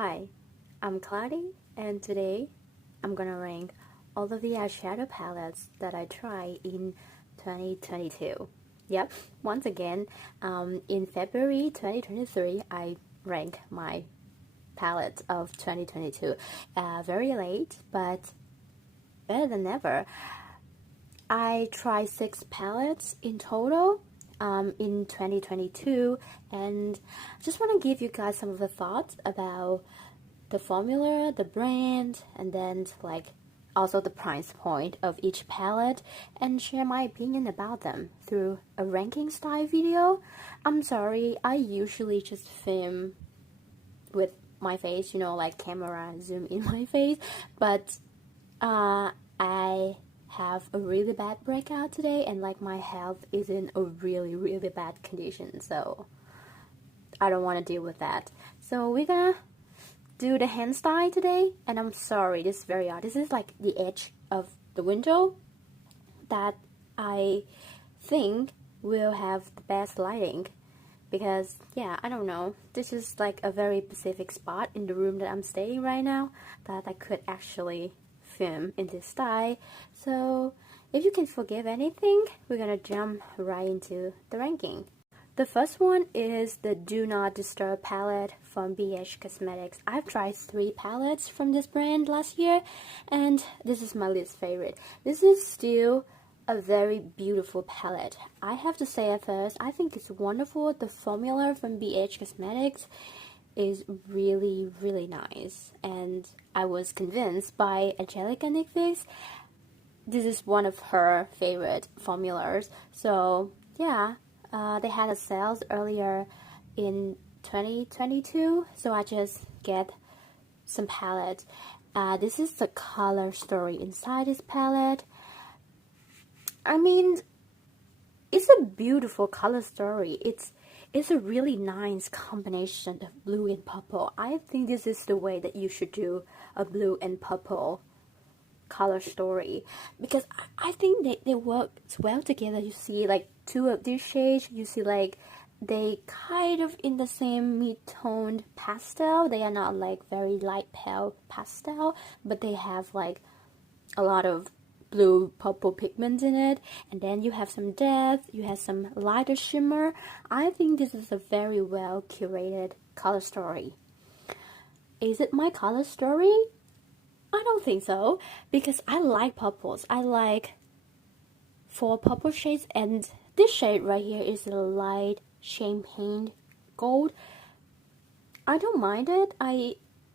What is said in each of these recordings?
Hi, I'm Cloudy, and today I'm gonna rank all of the eyeshadow palettes that I tried in 2022. Yep, once again, in February 2023, I ranked my palettes of 2022. Very late, but better than ever. I tried 6 palettes in total in 2022, and I just want to give you guys some of the thoughts about the formula, the brand, and then also the price point of each palette, and share my opinion about them through a ranking style video. I'm sorry, I usually just film with my face, like camera zoom in my face, but I have a really bad breakout today, and my health is in a really bad condition, so I don't want to deal with that. So we're gonna do the hand style today, and I'm sorry, this is very odd. This is like the edge of the window that I think will have the best lighting, because I don't know, this is like a very specific spot in the room that I'm staying right now that I could actually film in this style. So if you can forgive anything, we're gonna jump right into the ranking. The first one is the Do Not Disturb palette from BH Cosmetics. I've tried 3 palettes from this brand last year, and this is my least favorite. This is still a very beautiful palette. I have to say at first, I think it's wonderful. The formula from BH Cosmetics is really nice, and I was convinced by Angelica Nyquist. This is one of her favorite formulas. So yeah, they had a sales earlier in 2022, so I just get some palette. This is the color story inside this palette. I mean, it's a beautiful color story. It's a really nice combination of blue and purple. I think this is the way that you should do a blue and purple color story, because I think they work well together. You see like 2 of these shades, you see like they kind of in the same mid-toned pastel. They are not like very light pale pastel, but they have like a lot of blue purple pigments in it, and then you have some depth, you have some lighter shimmer. I think this is a very well curated color story. Is it my color story? I don't think so, because I like purples. I like 4 purple shades, and this shade right here is a light champagne gold. I don't mind it.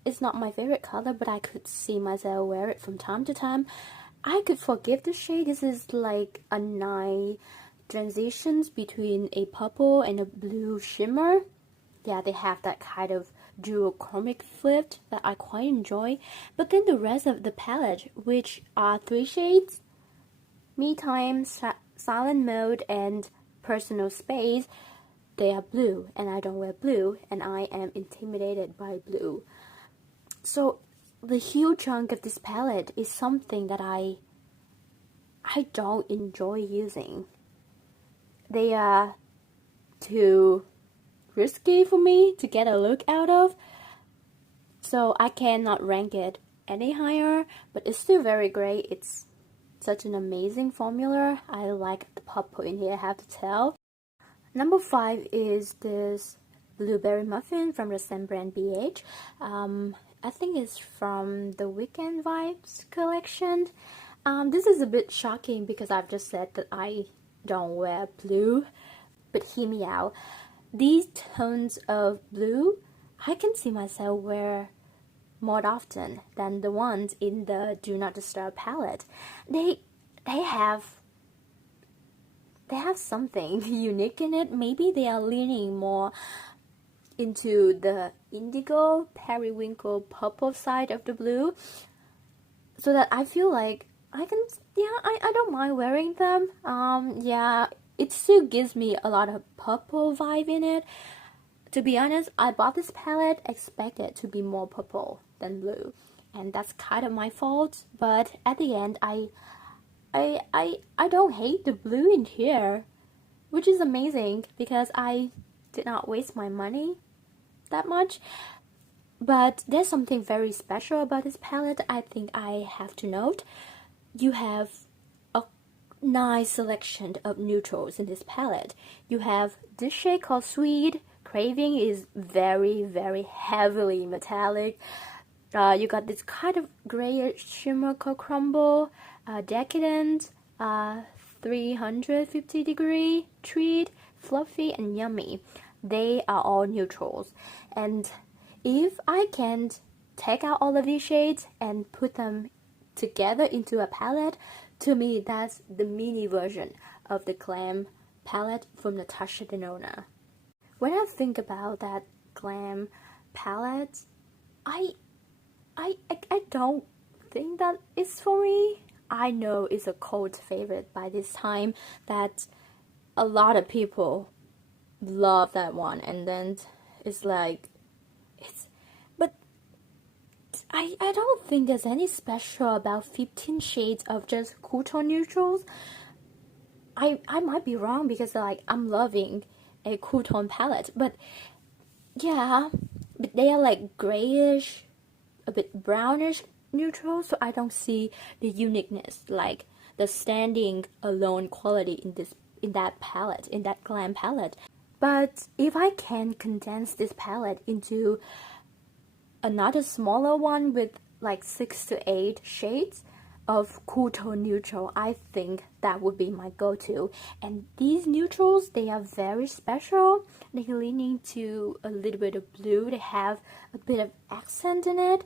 It's not my favorite color, but I could see myself wear it from time to time. I could forgive the shade. This is like a nice transitions between a purple and a blue shimmer. Yeah, they have that kind of duochromic flip that I quite enjoy. But then the rest of the palette, which are 3 shades, Me Time, Silent Mode, and Personal Space, they are blue, and I don't wear blue, and I am intimidated by blue. So the huge chunk of this palette is something that I don't enjoy using. They are too risky for me to get a look out of, so I cannot rank it any higher, but it's still very great. It's such an amazing formula. I like the purple in here, I have to tell. Number 5 is this Blueberry Muffin from the same brand BH. I think it's from the Weekend Vibes collection. This is a bit shocking because I've just said that I don't wear blue, but hear me out. These tones of blue, I can see myself wear more often than the ones in the Do Not Disturb palette. They have something unique in it. Maybe they are leaning more into the indigo, periwinkle, purple side of the blue, so that I feel like I don't mind wearing them. It still gives me a lot of purple vibe in it. To be honest, I bought this palette expected to be more purple than blue, and that's kind of my fault. But at the end, I don't hate the blue in here, which is amazing because I did not waste my money that much. But there's something very special about this palette I think I have to note. You have a nice selection of neutrals in this palette. You have this shade called Sweet. Craving is very, very heavily metallic. You got this kind of grayish shimmer called Crumble, Decadent, 350-degree, Treat, Fluffy, and Yummy. They are all neutrals. And if I can take out all of these shades and put them together into a palette, to me that's the mini version of the Glam palette from Natasha Denona. When I think about that Glam palette, I don't think that it's for me. I know it's a cult favorite by this time, that a lot of people love that one, and then it's like, but I don't think there's any special about 15 shades of just cool tone neutrals. I might be wrong, because like I'm loving a cool tone palette, but yeah, but they are like grayish, a bit brownish neutrals, so I don't see the uniqueness, like the standing alone quality in that palette, in that Glam palette. But if I can condense this palette into another smaller one with like 6 to 8 shades of cool tone neutral, I think that would be my go-to. And these neutrals, they are very special. They're leaning to a little bit of blue. They have a bit of accent in it.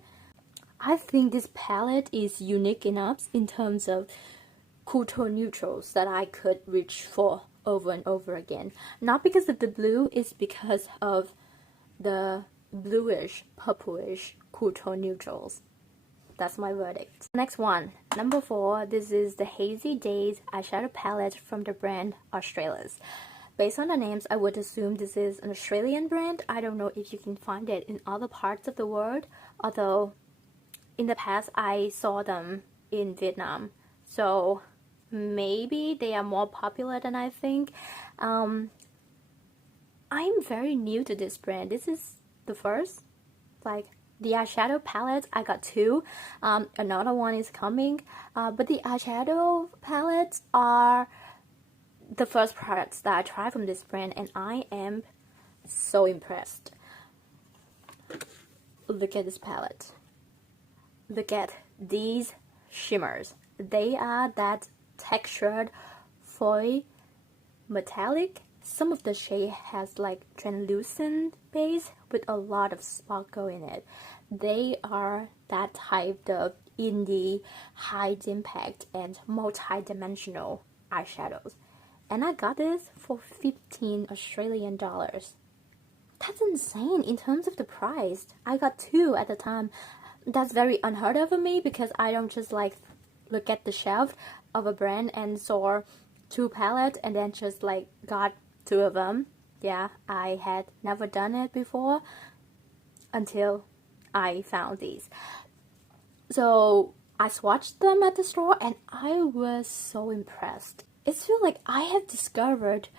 I think this palette is unique enough in terms of cool tone neutrals that I could reach for over and over again. Not because of the blue, it's because of the bluish, purplish cool tone neutrals. That's my verdict. Next one, number 4. This is the Hazy Daze eyeshadow palette from the brand Australis. Based on the names, I would assume this is an Australian brand. I don't know if you can find it in other parts of the world, although in the past I saw them in Vietnam, so maybe they are more popular than I think. I'm very new to this brand. This is the first, like, the eyeshadow palette. I got 2. Another one is coming, but the eyeshadow palettes are the first products that I tried from this brand, and I am so impressed. Look at this palette. Look at these shimmers. They are that textured foil metallic. Some of the shade has like translucent base with a lot of sparkle in it. They are that type of indie, high impact and multi-dimensional eyeshadows. And I got this for 15 Australian dollars. That's insane in terms of the price. I got 2 at the time. That's very unheard of for me, because I don't just like look at the shelf of a brand and saw 2 palettes and then just like got 2 of them. Yeah, I had never done it before until I found these. So I swatched them at the store and I was so impressed. It feels like I have discovered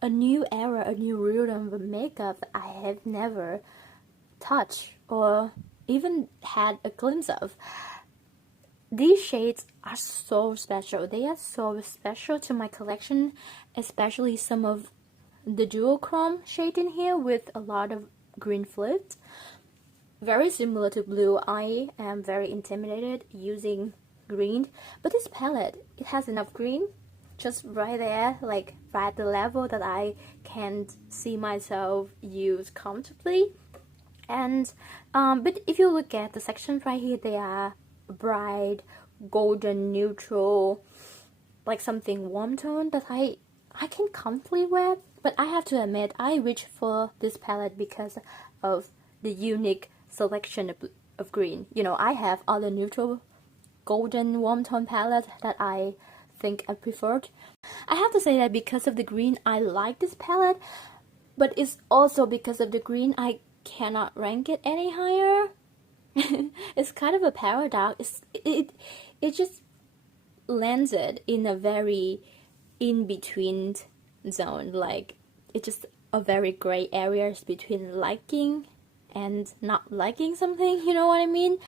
a new era, a new rhythm of makeup that I have never touched or even had a glimpse of. These shades are so special. They are so special to my collection, especially some of the dual chrome shade in here with a lot of green flips. Very similar to blue. I am very intimidated using green, but this palette, it has enough green just right there, like right at the level that I can see myself use comfortably. And but if you look at the sections right here, they are bright, golden, neutral, like something warm tone that I can comfortably wear. But I have to admit, I reached for this palette because of the unique selection of green. You know, I have other neutral golden warm tone palette that I think I preferred. I have to say that because of the green, I like this palette, but it's also because of the green I cannot rank it any higher. It's kind of a paradox. It just lands it in a very in-between zone. Like, it's just a very gray areas between liking and not liking something, you know what I mean?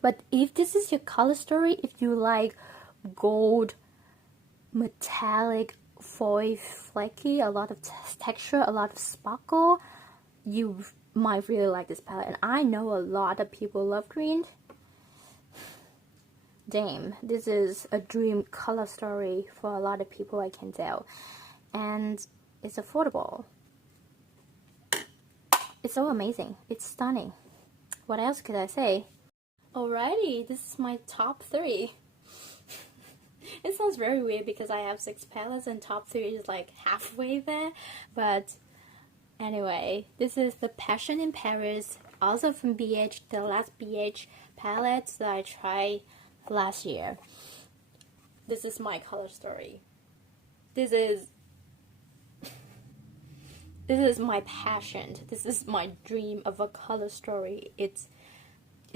But if this is your color story, if you like gold, metallic, foil, flaky, a lot of texture, a lot of sparkle, you might really like this palette. And I know a lot of people love green. Damn, this is a dream color story for a lot of people, I can tell. And it's affordable. It's so amazing. It's stunning. What else could I say? Alrighty, this is my top 3. It sounds very weird because I have 6 palettes and top 3 is like halfway there. But anyway, this is the Passion in Paris, also from BH, the last BH palettes that I tried last year. This is my color story. This is my passion. This is my dream of a color story. It's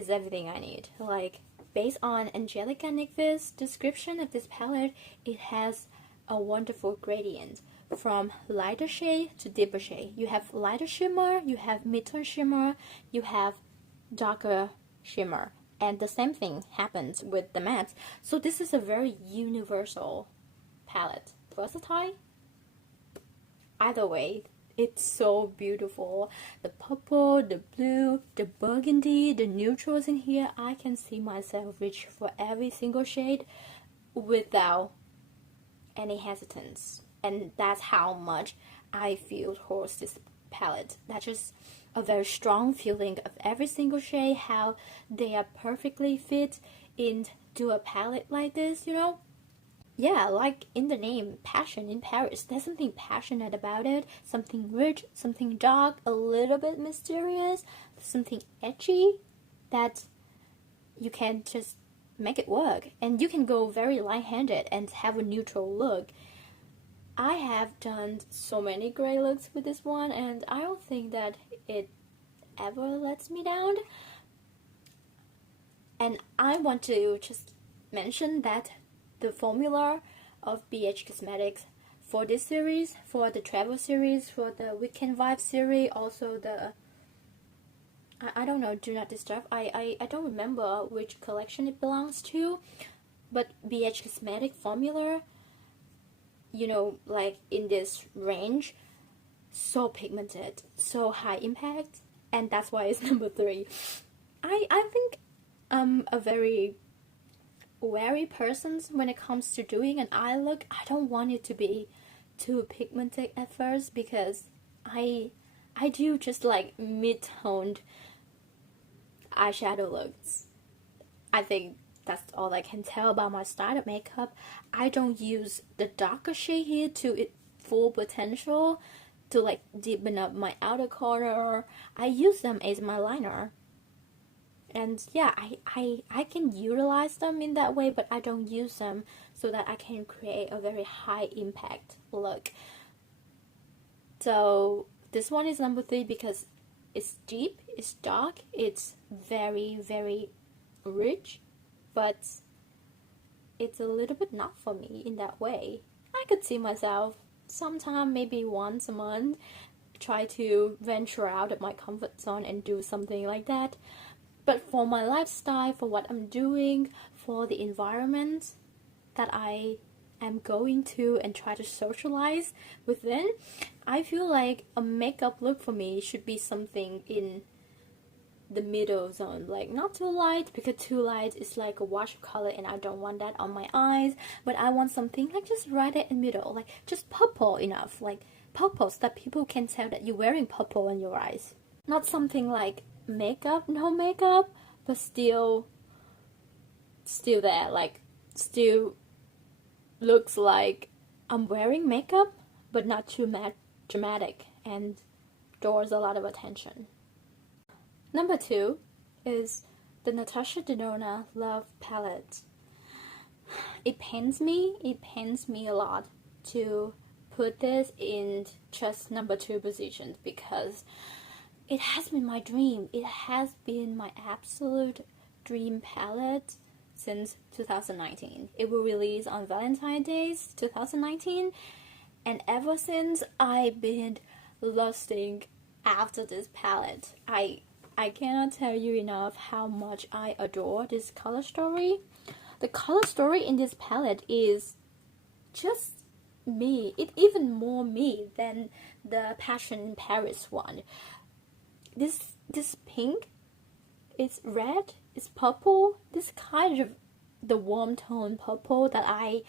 everything I need. Like, based on Angelica Nick's description of this palette, it has a wonderful gradient from lighter shade to deeper shade. You have lighter shimmer, you have mid-tone shimmer, you have darker shimmer. And the same thing happens with the mattes. So this is a very universal palette. Versatile? Either way, it's so beautiful. The purple, the blue, the burgundy, the neutrals in here. I can see myself reach for every single shade without any hesitance. And that's how much I feel towards this palette. That's just a very strong feeling of every single shade, how they are perfectly fit into a palette like this, you know? Yeah, like in the name, Passion in Paris. There's something passionate about it, something rich, something dark, a little bit mysterious, something edgy that you can just make it work. And you can go very light-handed and have a neutral look. I have done so many gray looks with this one, and I don't think that it ever lets me down. And I want to just mention that the formula of BH Cosmetics for this series, for the travel series, for the weekend vibe series, also the I don't know, Do Not Disturb. I don't remember which collection it belongs to, but BH Cosmetic formula, you know, like in this range, so pigmented, so high impact, and that's why it's number 3. I think I'm a very wary person when it comes to doing an eye look. I don't want it to be too pigmented at first, because I do just like mid-toned eyeshadow looks. I think that's all I can tell about my style of makeup. I don't use the darker shade here to its full potential, to like deepen up my outer corner. I use them as my liner. And yeah, I can utilize them in that way, but I don't use them so that I can create a very high impact look. So this one is number 3 because it's deep, it's dark, it's very, very rich, but it's a little bit not for me in that way. I could see myself sometime, maybe once a month, try to venture out of my comfort zone and do something like that. But for my lifestyle, for what I'm doing, for the environment that I am going to and try to socialize within, I feel like a makeup look for me should be something in the middle zone. Like, not too light, because too light is like a wash of color and I don't want that on my eyes. But I want something like just right in the middle, like just purple enough, like purples that people can tell that you're wearing purple in your eyes. Not something like makeup, no makeup, but still there, like still looks like I'm wearing makeup, but not too dramatic and draws a lot of attention. Number 2 is the Natasha Denona Love palette. It pains me a lot to put this in just number 2 position, because it has been my dream. It has been my absolute dream palette since 2019. It will release on Valentine's Day 2019, and ever since I've been lusting after this palette. I cannot tell you enough how much I adore this color story. The color story in this palette is just me. It's even more me than the Passion in Paris one. This pink, it's red, it's purple, this kind of the warm tone purple that I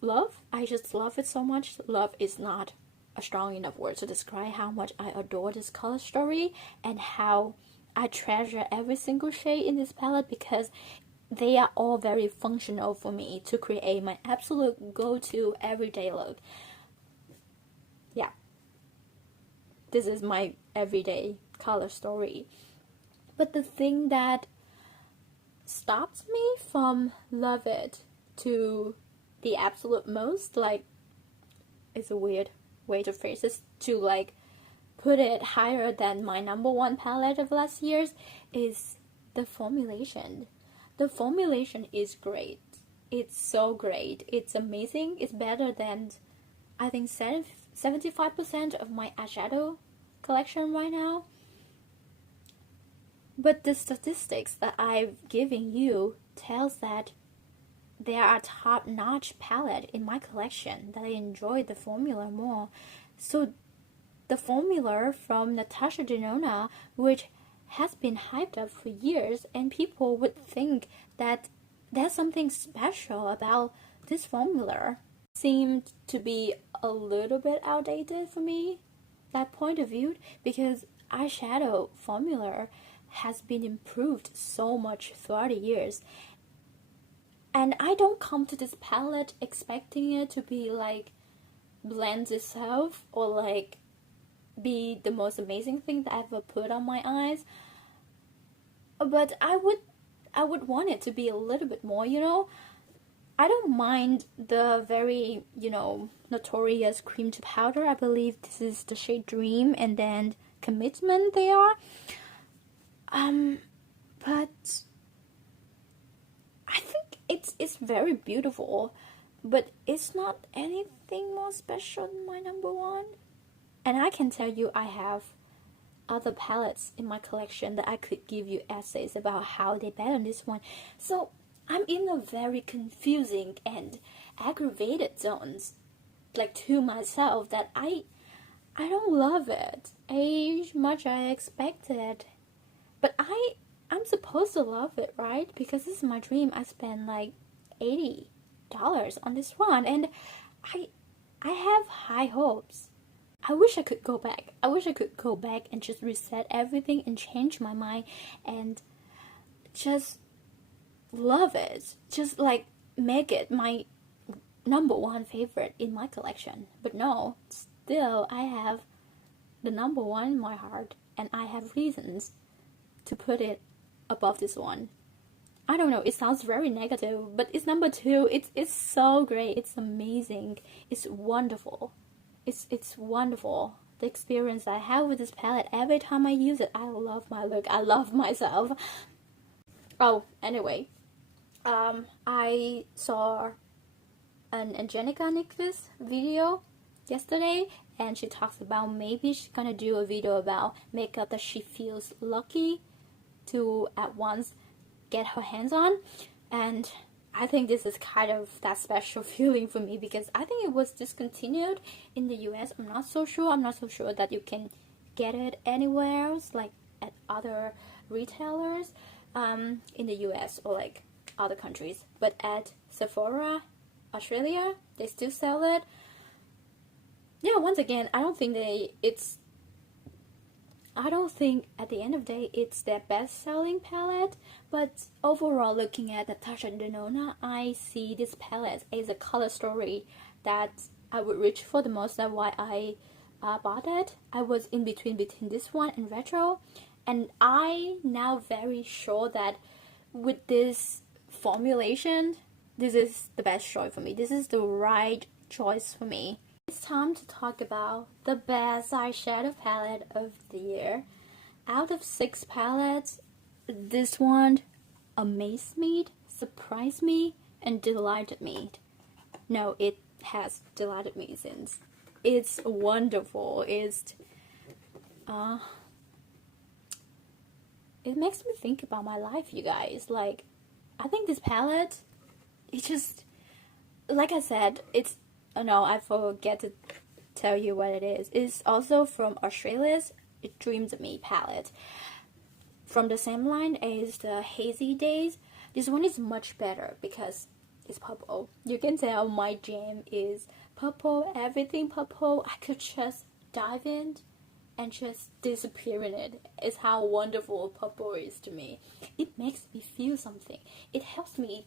love. I just love it so much. Love is not a strong enough word to describe how much I adore this color story and how I treasure every single shade in this palette, because they are all very functional for me to create my absolute go-to everyday look. Yeah, this is my everyday color story. But the thing that stops me from love it to the absolute most, like, it's a weird way to phrase this, to like put it higher than my #1 palette of last year's, is the formulation. The formulation is great. It's so great. It's amazing. It's better than, I think, 75% of my eyeshadow collection right now. But the statistics that I've given you tells that there are top-notch palette in my collection that I enjoy the formula more. So the formula from Natasha Denona, which has been hyped up for years, and people would think that there's something special about this formula, seemed to be a little bit outdated for me, that point of view, because eyeshadow formula has been improved so much throughout the years. And I don't come to this palette expecting it to be like blend itself or like be the most amazing thing that I've ever put on my eyes. But I would want it to be a little bit more, you know. I don't mind the very, you know, notorious cream to powder. I believe this is the shade Dream and then Commitment they are. But I think it's very beautiful, but it's not anything more special than my #1. And I can tell you I have other palettes in my collection that I could give you essays about how they better than this one. So I'm in a very confusing and aggravated zones, like to myself, that I don't love it as much I expected. But I'm supposed to love it, right? Because this is my dream. I spent like $80 on this one, and I have high hopes. I wish I could go back. I wish I could go back and just reset everything and change my mind and just love it. Just like make it my #1 favorite in my collection. But no, still I have the #1 in my heart, and I have reasons to put it above this one. I don't know, it sounds very negative, but it's #2. It's so great. It's amazing. It's wonderful. It's wonderful. The experience I have with this palette, every time I use it, I love my look. I love myself. Oh, anyway, I saw an Angelica Nicholas video yesterday, and she talks about maybe she's gonna do a video about makeup that she feels lucky to at once get her hands on. And I think this is kind of that special feeling for me, because I think it was discontinued in the US. I'm not so sure. I'm not so sure that you can get it anywhere else, like at other retailers in the US or like other countries. But at Sephora, Australia, they still sell it. Yeah, once again, I don't think at the end of the day it's their best-selling palette, but overall, looking at Natasha Denona, I see this palette as a color story that I would reach for the most. That's why I bought it. I was in between this one and Retro, and I now very sure that with this formulation, this is the best choice for me. This is the right choice for me. It's time to talk about the best eyeshadow palette of the year. Out of 6 palettes, this one amazed me, surprised me, and delighted me. No, it has delighted me since. It's wonderful. it makes me think about my life, you guys. Like, I think this palette, it just, like I said, it's, oh no, I forget to tell you what it is. It's also from Australis, Dreams of Me palette. From the same line as the Hazy Daze. This one is much better because it's purple. You can tell my jam is purple, everything purple. I could just dive in and just disappear in it. It's how wonderful purple is to me. It makes me feel something. It helps me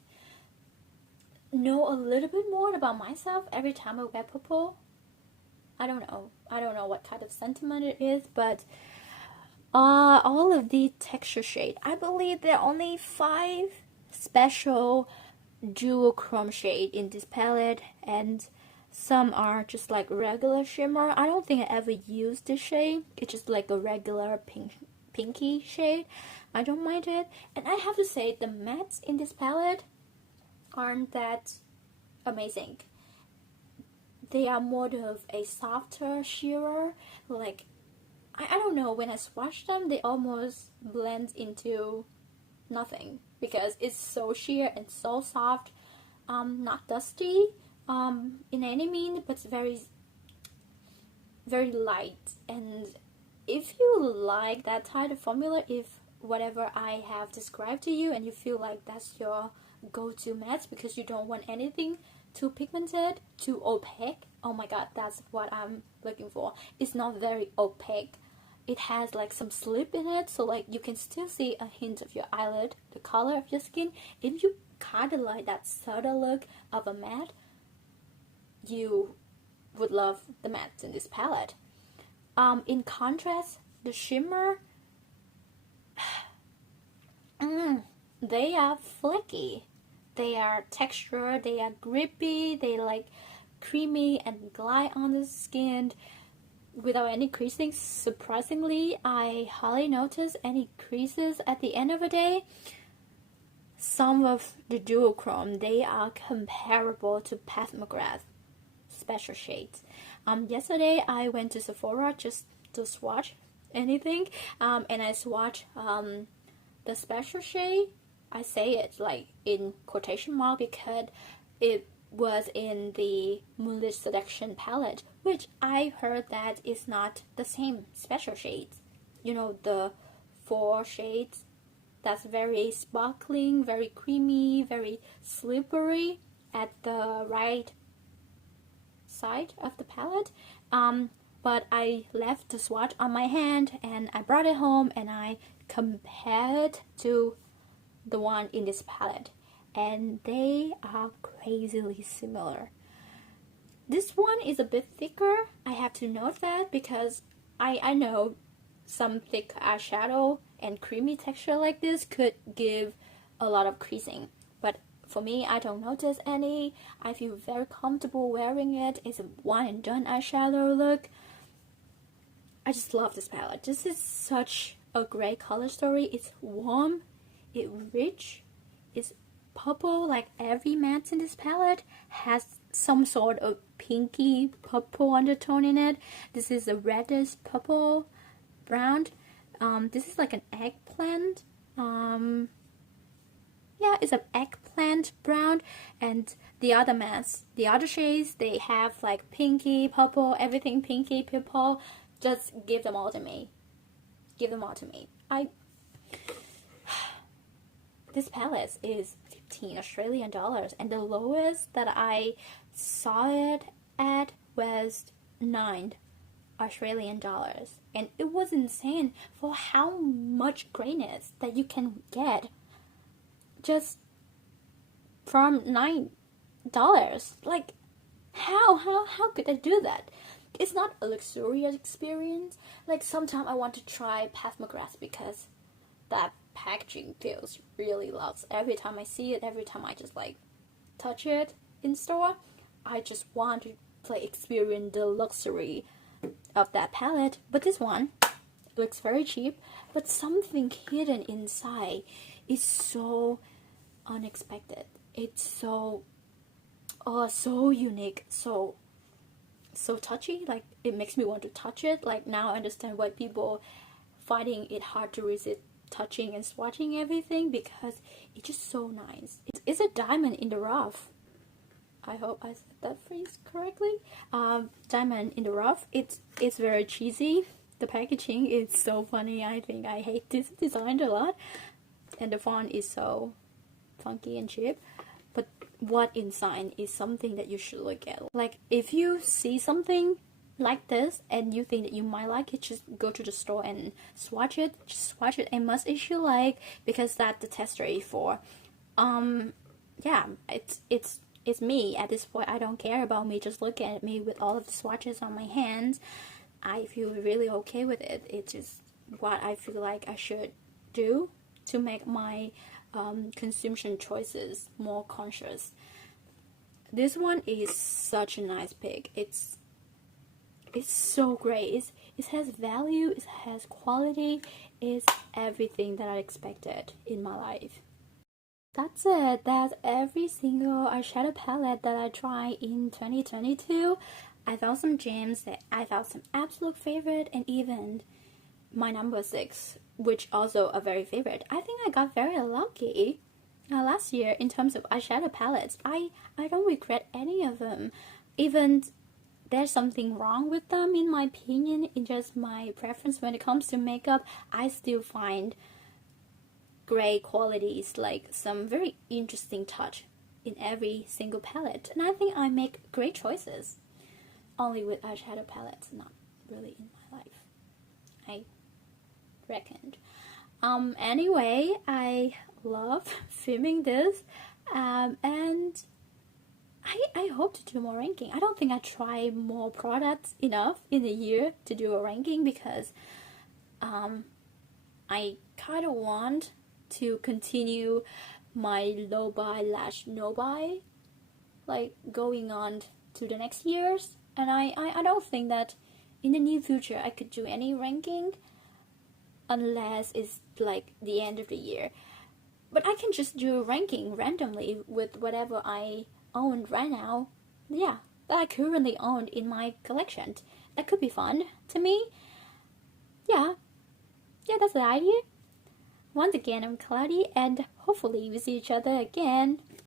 know a little bit more about myself every time I wear purple. I don't know what kind of sentiment it is, but all of the texture shade, I believe there are only 5 special dual chrome shade in this palette, and some are just like regular shimmer. I don't think I ever used this shade. It's just like a regular pinky shade. I don't mind it, and I have to say the mattes in this palette aren't that amazing. They are more of a softer sheerer. Like, I don't know, when I swatch them, they almost blend into nothing because it's so sheer and so soft. Not dusty in any mean, but it's very, very light. And if you like that type of formula, if whatever I have described to you and you feel like that's your go-to matte because you don't want anything too pigmented, too opaque, oh my god, that's what I'm looking for. It's not very opaque. It has like some slip in it, so like you can still see a hint of your eyelid, the color of your skin. If you kind of like that subtle look of a matte, you would love the mattes in this palette. In contrast, the shimmer, they are flaky. They are textured, they are grippy, they like creamy and glide on the skin without any creasing. Surprisingly, I hardly notice any creases at the end of the day. Some of the duochrome, they are comparable to Pathmograph special shades. Yesterday I went to Sephora just to swatch anything, and I swatched the special shade. I say it like in quotation mark because it was in the Moonlit Seduction palette, which I heard that is not the same special shades. You know, the 4 shades that's very sparkling, very creamy, very slippery at the right side of the palette. But I left the swatch on my hand and I brought it home and I compared to the one in this palette, and they are crazily similar. This one is a bit thicker, I have to note that, because I know some thick eyeshadow and creamy texture like this could give a lot of creasing, but for me, I don't notice any. I feel very comfortable wearing it. It's a one and done eyeshadow look. I just love this palette. This is such a great color story. It's warm, it's rich, it's purple. Like every matte in this palette has some sort of pinky purple undertone in it. This is a reddish purple brown. This is like an eggplant. Yeah, it's an eggplant brown, and the other mattes, the other shades, they have like pinky purple, everything pinky purple. Just give them all to me. Give them all to me. This palette is 15 Australian dollars, and the lowest that I saw it at was 9 Australian dollars, and it was insane for how much grayness that you can get just from $9. Like, how could I do that? It's not a luxurious experience. Like, sometimes I want to try Pathmograph because that packaging feels really luxe. Every time I see it, every time I just like touch it in store, I just want to like experience the luxury of that palette. But this one looks very cheap, but something hidden inside is so unexpected. It's so unique, so touchy. Like, it makes me want to touch it. Like, now I understand why people finding it hard to resist touching and swatching everything because it's just so nice. It's a diamond in the rough. I hope I said that phrase correctly. Diamond in the rough. It's very cheesy. The packaging is so funny. I think I hate this design a lot, and the font is so funky and cheap. But what inside is something that you should look at. Like if you see something like this and you think that you might like it, just go to the store and swatch it. Just swatch it and must issue like, because that's the test rate for. Yeah, it's me at this point. I don't care about me. Just look at me with all of the swatches on my hands. I feel really okay with it. It's just what I feel like I should do to make my consumption choices more conscious. This one is such a nice pick. It's so great. It has value, it has quality, it's everything that I expected in my life. That's it. That's every single eyeshadow palette that I tried in 2022. I found some gems that I found some absolute favorite, and even my number 6, which also a very favorite. I think I got very lucky last year in terms of eyeshadow palettes. I don't regret any of them. Even there's something wrong with them in my opinion, in just my preference when it comes to makeup, I still find great qualities, like some very interesting touch in every single palette. And I think I make great choices. Only with eyeshadow palettes, not really in my life, I reckoned. Anyway, I love filming this, and I hope to do more ranking. I don't think I try more products enough in a year to do a ranking, because I kind of want to continue my low buy / no buy, like going on to the next years. And I don't think that in the near future I could do any ranking unless it's like the end of the year. But I can just do a ranking randomly with whatever I own right now. Yeah, that I currently own in my collection. That could be fun to me. Yeah, that's the idea. Once again, I'm Cloudy, and hopefully we see each other again.